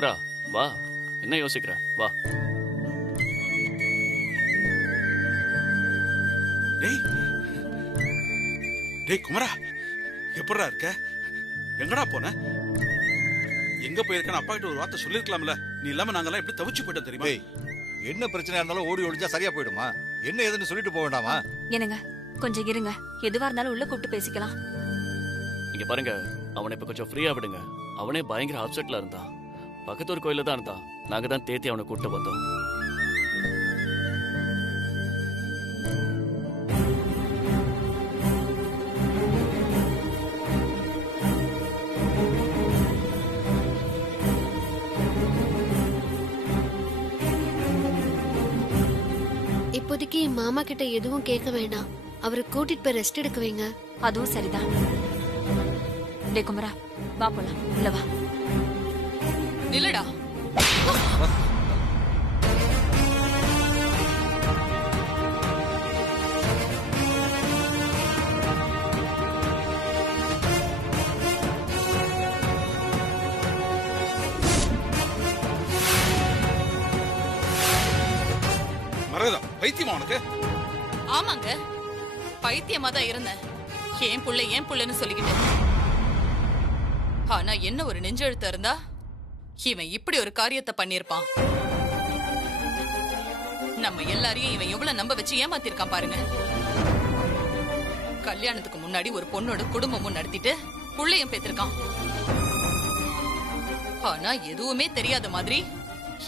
குமரா வா, என்ன யோசிக்கிற? வா. டேய் டேய் குமரா, எப்படா இருக்க? எங்கடா போன? எங்க போயிருக்கேன்னு அப்பா கிட்ட ஒரு வார்த்தை சொல்லிருக்கலாம்ல. நீ இல்லாம நாங்கெல்லாம் எப்படி தவிச்சு போயிட்டோம் தெரியுமா? டேய், என்ன பிரச்சனையா இருந்தாலும் ஓடி ஒளிஞ்சா சரியா போயிடுமா? என்ன ஏதுன்னு சொல்லிட்டு போக வேண்டாமா? என்னங்க, கொஞ்சம் இருங்க. எதுவா இருந்தாலும் உள்ள கூப்பிட்டு பேசிக்கலாம். இங்க பாருங்க, அவனை இப்ப கொஞ்சம் ஃப்ரீயா விடுங்க. அவனே பயங்கர அப்செட்ல இருந்தான். பக்கத்து ஒரு கோயில தான் இருந்தான். நாங்க தான் தேத்தி அவனை கூப்பிட்டு வந்தோம். இப்போதைக்கு மாமா கிட்ட எதுவும் கேட்க வேண்டாம். அவரை கூட்டிட்டு போய் ரெஸ்ட் எடுக்க வைங்க. அதுவும் சரிதான். டே குமரா, வா போலாம். உள்ள வா. நில்லடா. மரகதா, பைத்தியமா உனக்கு? ஆமாங்க, பைத்தியமா தான் இருந்தேன். ஏன் புள்ளன்னு சொல்லிக்கிட்டு. ஆனா என்ன ஒரு நெஞ்செழுத்த இருந்தா இவன் இப்படி ஒரு காரியத்தை பண்ணிருப்பான். நம்ம எல்லாரையும் இவன் எவ்வளவு நம்ப வச்சு ஏமாத்திருக்கான் பாருங்க. கல்யாணத்துக்கு முன்னாடி ஒரு பொண்ணோட குடும்பமும் நடத்திட்டு புள்ளையும் பெற்றிருக்கான். ஆனா எதுவுமே தெரியாத மாதிரி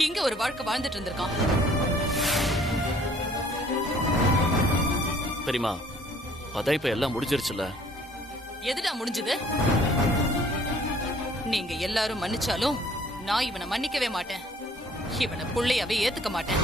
இங்க ஒரு வாழ்க்கை வாழ்ந்துட்டு இருந்திருக்கான். பெரியமா, அதான் இப்ப எல்லாம் முடிஞ்சிருச்சுல. எதுடா முடிஞ்சது? நீங்க எல்லாரும் மன்னிச்சாலும் நான் இவனை மன்னிக்கவே மாட்டேன். இவனை புள்ளையாவே ஏத்துக்க மாட்டேன்.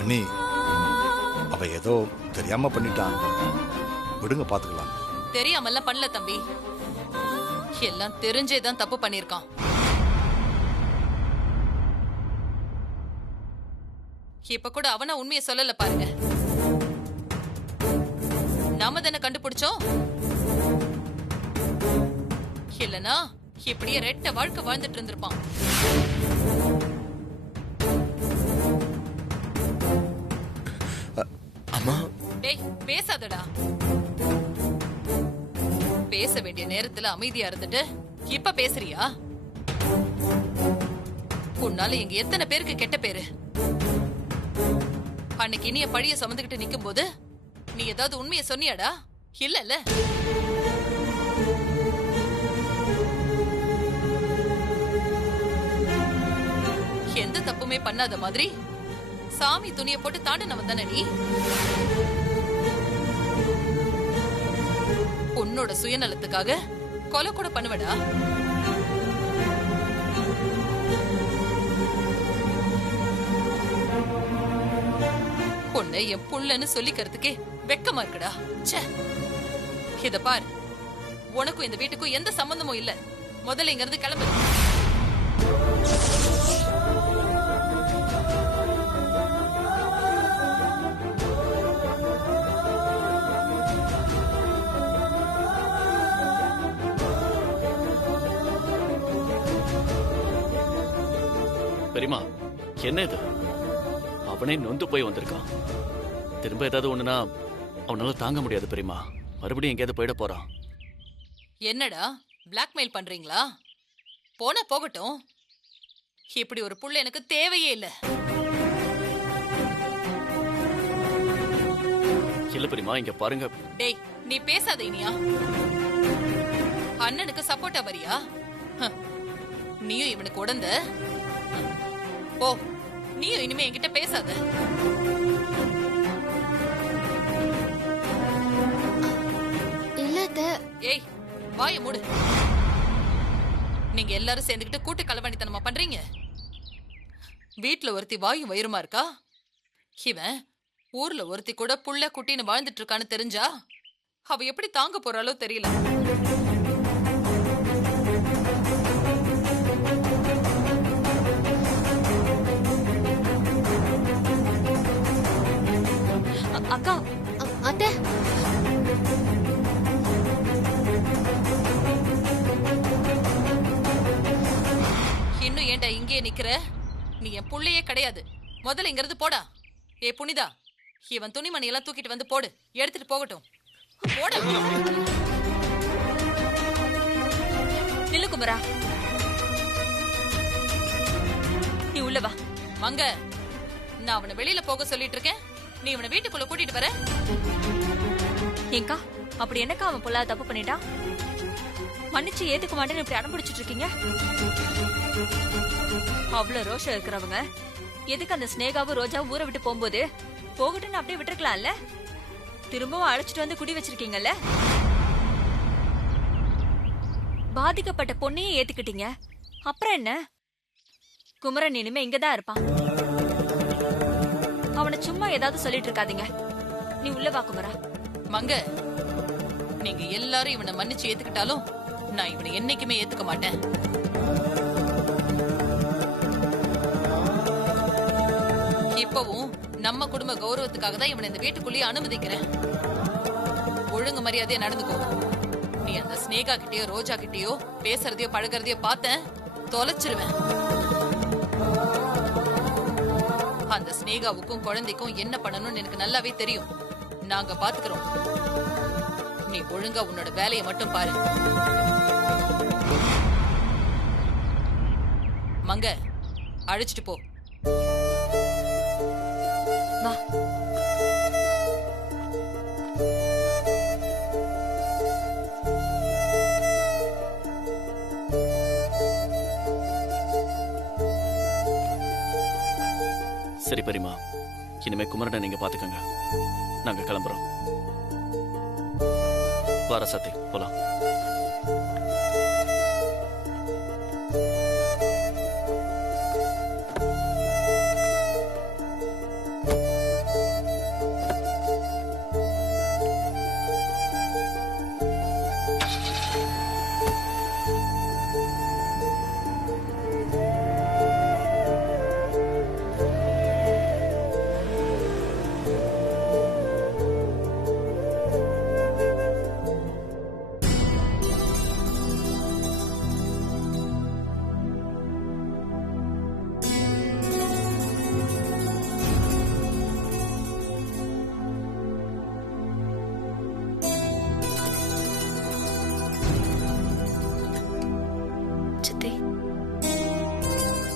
அண்ணி, அவ ஏதோ தெரியாம பண்ணிட்டான். விடுங்க, பாத்துக்கலாம். தெரியாமல்லாம் பண்ணல தம்பி. எல்லாம் தெரிஞ்சேதான் தப்பு பண்ணிருக்கான். இப்ப கூட அவனா உண்மையை சொல்லல பாருங்க. நாம தானே கண்டுபிடிச்சோம். இல்லனா இப்படியே ரெட்ட வாழ்க்கை வாழ்ந்துட்டு இருந்திருப்பான். அம்மா, டேய், பேசாதடா. பேச வேண்டிய நேரத்துல அமைதியா இருந்துட்டு இப்ப பேசுறியா? உன்னால இங்க எத்தனை பேருக்கு கெட்ட பேரு. அன்னைக்கு இனிய பழிய சுமந்துகிட்டு நிக்கும் போது நீ ஏதாவது உண்மையை சொன்னியாடா? இல்ல. எந்த தப்புமே பண்ணாத மாதிரி சாமி துணியை போட்டு தாண்டினவன் தானே நீ. உன்னோட சுயநலத்துக்காக கொலை கூட பண்ணுவடா. உன்னை என் புள்ளன்னு சொல்லிக்கிறதுக்கே வெக்கமா இருக்குடா. ச்சே, இத பார், உனக்கும் இந்த வீட்டுக்கும் எந்த சம்பந்தமும் இல்ல. முதல்ல இங்க இருந்து கிளம்பு. பெரியமா, என்ன இது? அவனே நொந்து போய் வந்திருக்கான். திரும்ப ஏதாவது ஒண்ணுனா அவனால தாங்க முடியாது பெரியமா. மறுபடியும் எங்கேயாவது போயிட போறான். என்னடா பிளாக்மெயில் பண்றீங்களா? போனா போகட்டும். இப்படி ஒரு புள்ள எனக்கு தேவையே இல்ல. இல்ல பெரியமா, இங்க பாருங்க. டேய், நீ பேசாத இனியா. அண்ணனுக்கு சப்போர்ட்டா வரியா? நீயும் இவனுக்கு உடந்த போ. நீயும் இனிமே என்கிட்ட பேசாத. இல்ல. ஏய், வாய மூடு. நீங்க எல்லாரும் சேர்ந்துக்கிட்டு கூட்டு களவாணித்தனமா பண்றீங்க. வீட்டுல ஒருத்தி வாயும் வயிறுமா இருக்கா. இவன் ஊர்ல ஒருத்தி கூட புள்ள குட்டின்னு வாழ்ந்துட்டு இருக்கான்னு தெரிஞ்சா அவ எப்படி தாங்க போறாளோ தெரியல. அக்கா அத்தை, இன்னும் ஏன்டா இங்கே நிக்கிற? நீ என் புள்ளையே கிடையாது. முதல்ல இங்க இருந்து போடா. ஏ புனிதா, இவன் துணிமணி எல்லாம் தூக்கிட்டு வந்து போடு. எடுத்துட்டு போகட்டும். போடா. நில்லு குமரா, நீ உள்ள வா. மங்க, நான் அவனை வெளியில போக சொல்லிட்டு இருக்கேன். நீ இவனை வீட்டுக்குள்ள கூட்டிட்டு வர? ஏங்கா, அப்படி என்னக்கா அவன் பொல்லாத தப்பு பண்ணிட்டான்? மன்னிச்சு ஏத்துக்க மாட்டேன்னு இப்படி அடம் பிடிச்சிட்டு இருக்கீங்க? அவ்வளவு ரோஷம் இருக்கிறவங்க எதுக்கு அந்த ஸ்னேகாவும் ரோஜாவும் ஊரை விட்டு போகும்போது போகட்டும்னு அப்படியே விட்டுருக்கலாம்ல? திரும்பவும் அழைச்சிட்டு வந்து குடி வச்சிருக்கீங்கல்ல? பாதிக்கப்பட்ட பொண்ணையே ஏத்துக்கிட்டீங்க, அப்புறம் என்ன? குமரன் இனிமே இங்கதான் இருப்பான். அவனை சும்மா ஏதாவது சொல்லிட்டு இருக்காதீங்க. நீ உள்ள வா குமரா. மங்க, நீங்க எல்லாரும் இவனை மன்னிச்சு ஏத்துக்கிட்டாலும் நான் இவனை என்னைக்குமே ஏத்துக்க மாட்டேன். இப்பவும் நம்ம குடும்ப கௌரவத்துக்காக தான் இவனை இந்த வீட்டுக்குள்ளேயே அனுமதிக்கிறேன். ஒழுங்கு மரியாதையா நடந்துக்கோ. நீ அந்த ஸ்னேகா கிட்டயோ ரோஜா கிட்டயோ பேசுறதையோ பழகிறதையோ பார்த்தேன், தொலைச்சிருவேன். அந்த ஸ்னேகாவுக்கும் குழந்தைக்கும் என்ன பண்ணணும்னு எனக்கு நல்லாவே தெரியும். நாங்க பாத்துக்கிறோம். நீ ஒழுங்கா உன்னோட வேலையை மட்டும் பாரு. மங்க, அழைச்சிட்டு போ. வா. சரி பெரியமா, இனிமே குமரனை நீங்க பாத்துக்கங்க. நாங்க கிளம்புறோம். வர சத்தி, போலாம்.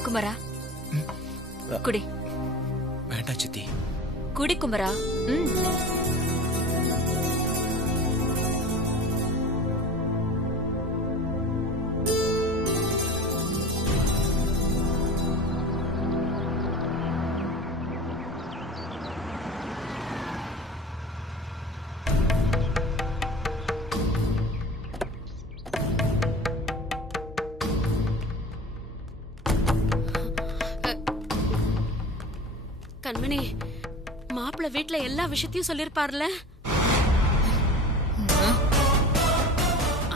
குமரா, குடி. வேண்டாம் சித்தி. குடி குமரா. கண்மணி, மாப்பிள்ள வீட்ல எல்லா விஷயத்தையும் சொல்லிருப்பார்ல?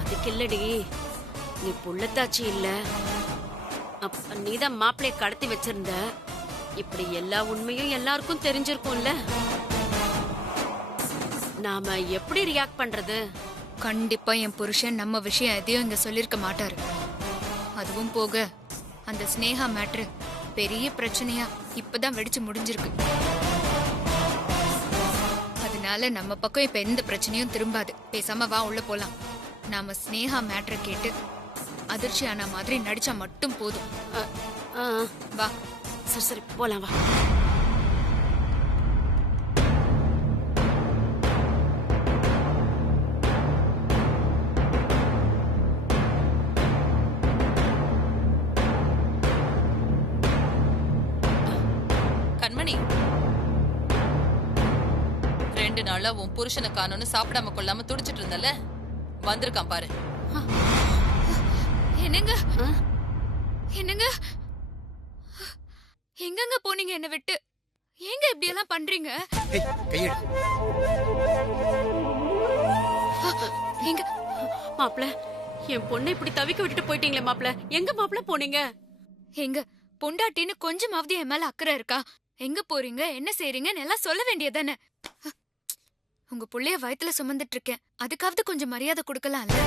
அதுக்கு இல்லடி, நீ புள்ளத்தாச்சி இல்ல. அப்ப நீதான் மாப்பிள்ளைய கடத்தி வச்சிருந்த. இப்படி எல்லா உண்மையும் எல்லாருக்கும் தெரிஞ்சிருக்கும்ல. நாம எப்படி ரியாக்ட் பண்றது? கண்டிப்பா என் புருஷன் நம்ம விஷயம் எதையும் இங்க சொல்லிருக்க மாட்டாரு. அதுவும் போக அந்த ஸ்னேகா மேட்ரு பெரிய பிரச்சனையா இப்பதான் வெடிச்சு முடிஞ்சிருக்கு. அதனால நம்ம பக்கம் இப்ப எந்த பிரச்சனையும் திரும்பாது. பேசாம வா, உள்ள போலாம். நாம ஸ்னேகா மேட்ரை கேட்டு அதிர்ச்சி ஆன மாதிரி நடிச்சா மட்டும் போதும். வா. சரி சரி, போலாம் வா. கண்மணி, 2 நாளா உன் புருஷனை காணோன்னு சாப்பிடாம கொள்ளாம துடிச்சிட்டு இருந்தல, வந்திருக்கான் பாரு. என்னங்க என்னங்க, எங்கங்க போனீங்க என்ன விட்டு? ஏங்க இப்படி எல்லாம் பண்றீங்க? எங்க மாப்பிள்ள, என் பொண்ணை இப்படி தவிக்க விட்டுட்டு போயிட்டீங்களே மாப்பிள. எங்க மாப்பிள போனீங்க? எங்க பொண்டாட்டின்னு கொஞ்சமாவது என் மேல அக்கறை இருக்கா? எங்க போறீங்க, என்ன செய்றீங்கன்னு எல்லாம் சொல்ல வேண்டியதானே? உங்க புள்ளைய வயித்துல சுமந்துட்டு இருக்கேன், அதுக்காவது கொஞ்சம் மரியாதை கொடுக்கலாம்ல?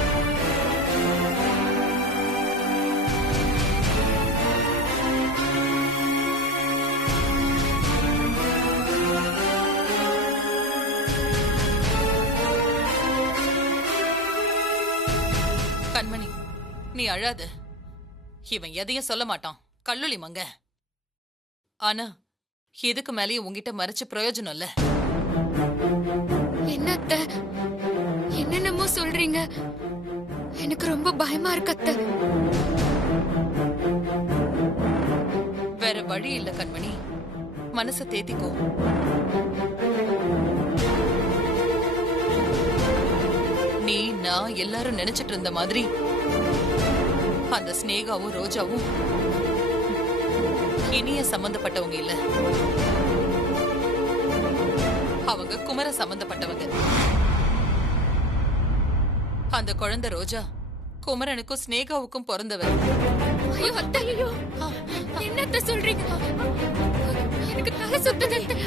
கண்மணி, நீ அழாத. இவன் எதையும் சொல்ல மாட்டான், கல்லுளி மங்க. ஆனா இதுக்கு மேலேயும் உங்ககிட்ட மறைச்சு பிரயோஜனம் இல்ல. என்ன அத்தை, என்னென்னமோ சொல்றீங்க, எனக்கு ரொம்ப பயமா இருக்கு அத்தை. வேற வழி இல்ல கண்மணி, மனச தேத்திக்கோ. நீ நான் எல்லாரும் நினைச்சிட்டு இருந்த மாதிரி அந்த ஸ்னேகாவும் ரோஜாவும் இனிய சம்பந்தப்பட்டவங்க இல்ல. அவங்க குமர சம்பந்தப்பட்டவங்க. அந்த குழந்தை ரோஜா குமரனுக்கும் ஸ்னேகாவுக்கும் பிறந்தவர். ஐயோ அத்தை, ஐயோ என்னத்த சொல்றீங்க? எனக்கு தலை சுத்துது அத்தை.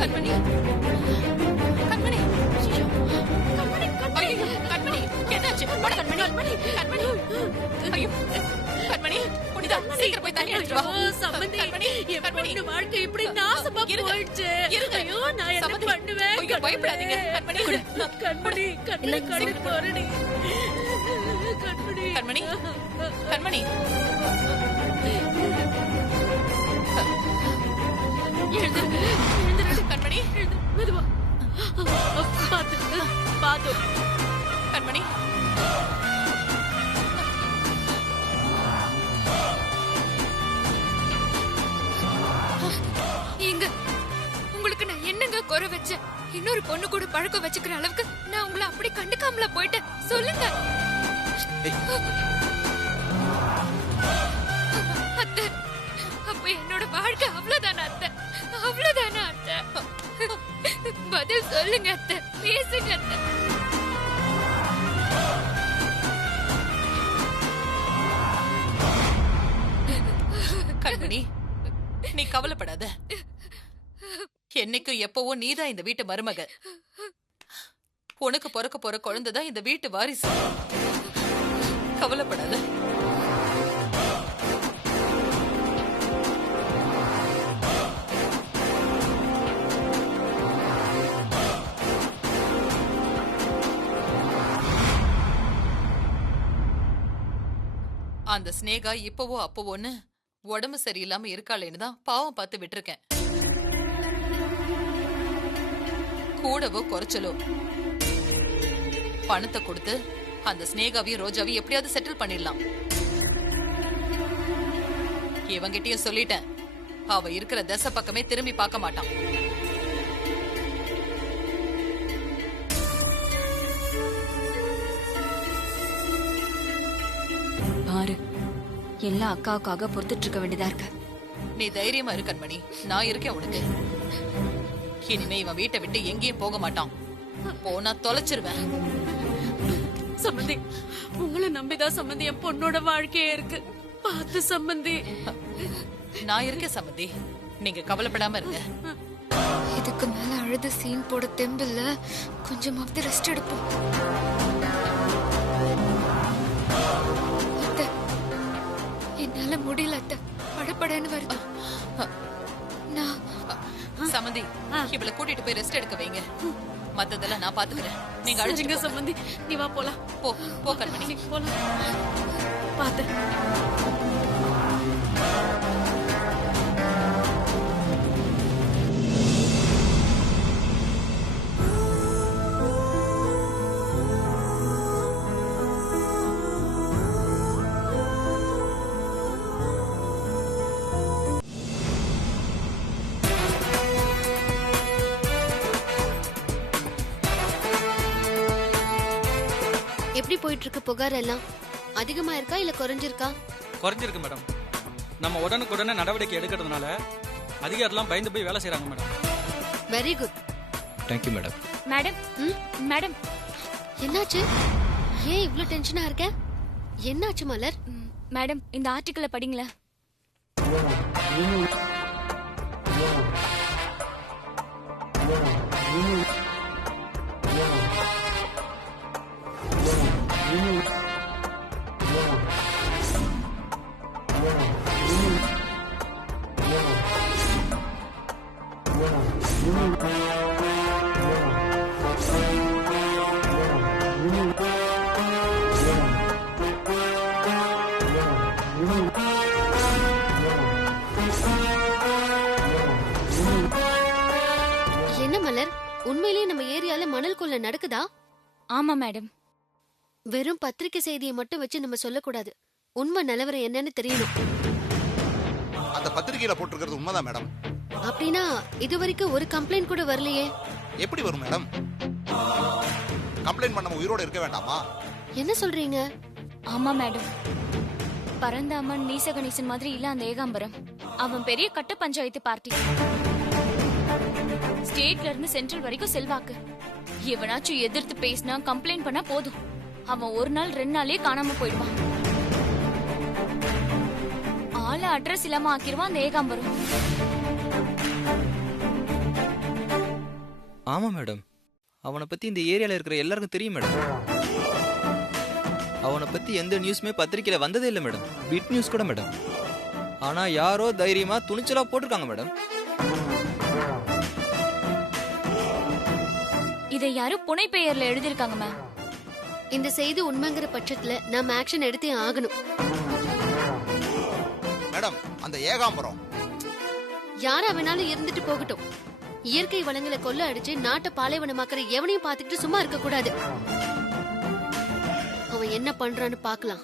கண்மணி, கண்மணி, ஐயோ, கண்மணி, என்னாச்சு? வாடா கண்மணி, கண்மணி, ஐயோ, கண்மணி, புனிதா, சீக்கிரம் போய் தண்ணி எடுத்துட்டு வா. சம்பந்தி, கண்மணி, என் கண்மணி, பொண்ணு வாழ்க்கை இப்படி நாசமா போயிடுச்சு. ஐயோ, நான் என்ன சம்பந்தி, பண்ணுவேன்? ஐயோ, பயப்படாதீங்க. கண்மணி, கண்மணி, கண்மணி, கண்ணு போறடி. கண்மணி, கண்மணி, கண்மணி, எழுந்திரு, எழுந்திரு, கண்மணி, எழுந்திரு, மெதுவா. பாத்து, பாத்து. கண்மணி, ஏங்க, உங்களுக்கு நான் என்னங்க குறை வச்சேன்? இன்னொரு பொண்ணு கூட பழக்கம் வச்சுக்கிற அளவுக்கு நான் உங்களை அப்படி கண்டுக்காமல போயிட்டேன். சொல்லுங்க அத்தை. அப்ப என்னோட வாழ்க்கை அவ்வளவுதானா அத்தை? அவ்வளவுதானா அத்தை? பதில் சொல்லுங்க அத்தை, பேசுங்க அத்தை. கண்மணி, நீ கவலைப்படாத. என்னைக்கும் எப்பவோ நீதான் இந்த வீட்டு மருமக. உனக்கு பிறக்க போற குழந்தைதான் இந்த வீட்டு வாரிசு. கவலைப்படாத. அந்த ஸ்னேகா இப்பவோ அப்பவோன்னு உடம்பு சரியில்லாம இருக்காளேன்னு தான் பாவம் பார்த்து விட்டுருக்கேன். கூடவோ குறைச்சலோ பணத்தை கொடுத்து அந்த ஸ்னேகாவையும் ரோஜாவையும் எப்படியாவது செட்டில் பண்ணிடலாம். இவங்கிட்டயும் சொல்லிட்டேன், அவ இருக்கிற தசை பக்கமே திரும்பி பார்க்க மாட்டான். பாரு, எல்லாம் அக்காவுக்காக பொறுத்துட்டு இருக்க வேண்டியதா இருக்கு. நீ தைரியமா இரு கண்மணி, நான் இருக்கேன் உனக்கு. இனிமே இவன் வீட்டை விட்டு எங்கேயும் போக மாட்டான். போனா தொலைச்சிருவேன். சம்பந்தி, உங்களை நம்பிதான் சம்பந்தி என் பொண்ணோட வாழ்க்கையே இருக்கு. பார்த்து சம்பந்தி. நான் இருக்கேன் சம்பந்தி, நீங்க கவலைப்படாம இருங்க. இதுக்கு மேல அழுது சீன் போட தெம்பில்ல, கொஞ்சமாவது ரெஸ்ட் எடுப்போம். அத்தை, என்னால முடியல அத்தை, படபடன்னு வருது. நான் சம்பந்தி, இவளை கூட்டிட்டு போய் ரெஸ்ட் எடுக்க வைங்க. மத்ததெல்லாம் நான் பாத்துக்கிறேன். நீங்க சரிங்க அழைச்சிங்க சம்பந்தி, நீ வா போலாம். போ, போ கண்மணி. போலாம். பாத்து. எப்படி போயிட்டு இருக்கு புகார் எல்லாம்? அதிகமா இருக்கா இல்ல குறைஞ்சிருக்கா? குறைஞ்சிருக்கு மேடம். நம்ம உடனுக்குடனே நடவடிக்கை எடுக்கிறதுனால அதிகாரிலாம் பயந்து போய் வேலை செய்யறாங்க madam. Very good. Thank you madam. Madam, madam, என்னாச்சு? ஏன் இவ்ளோ டென்ஷனா இருக்க? என்னாச்சு மலர்? மேடம் இந்த ஆர்டிக்கிளை படிங்களேன். என்ன மலர், உண்மையிலேயே நம்ம ஏரியால மணல் கொள்ளை நடக்குதா? ஆமா மேடம். வெறும் பத்திரிக்கை செய்தியை மட்டும் வச்சு நம்ம சொல்லக்கூடாது. உண்மை நிலவரம் என்னன்னு தெரியணும். அந்த பத்திரிகையில போட்டிருக்கிறது உண்மைதான் மேடம். அப்படின்னா இதுவரைக்கும் ஒரு கம்ப்ளைண்ட் கூட வரலையே? எப்படி வரும் மேடம்? கம்ப்ளைண்ட் பண்ண உயிரோட இருக்க வேண்டாமா? என்ன சொல்றீங்க? ஆமா மேடம். பரந்தாமன் நீசகணேசன் மாதிரி இல்ல அந்த ஏகாம்பரம். அவன் பெரிய கட்ட பஞ்சாயத்து பார்ட்டி. ஸ்டேட்ல இருந்து சென்ட்ரல் வரைக்கும் செல்வாக்கு. எவனாச்சும் எதிர்த்து பேசினா கம்ப்ளைண்ட் பண்ணா போதும், அவன் ஒரு நாள் 2 நாளே காணாம போயிடுவான். ஆள அட்ரஸ் இல்லாம ஆக்கிடுவான் அந்த ஏகாம்பரம். ஆமா மேடம், அவனை பத்தி இந்த ஏரியால இருக்கிற எல்லாருக்கும் தெரியும் மேடம். அவனை பத்தி எந்த நியூஸுமே பத்திரிக்கையில வந்ததே இல்லை மேடம். பிட் நியூஸ் கூட மேடம். ஆனா யாரோ தைரியமா துணிச்சலா போட்டிருக்காங்க மேடம். இதை யாரும் புனை பெயர்ல எழுதிருக்காங்க மேம். இந்த செய்தி உண்மைங்கிற பட்சத்துல நாம ஆக்ஷன் எடுத்தே ஆகணும். மேடம், அந்த ஏகாம்பரம் யாரா வேணாலும் இருந்துட்டு போகட்டும். இயற்கை வளங்களை கொள்ள அடிச்சு நாட்டை பாலைவனமாக்குற எவனையும் பாத்துக்கிட்டு சும்மா இருக்க கூடாது. அவன் என்ன பண்றான்னு பாக்கலாம்.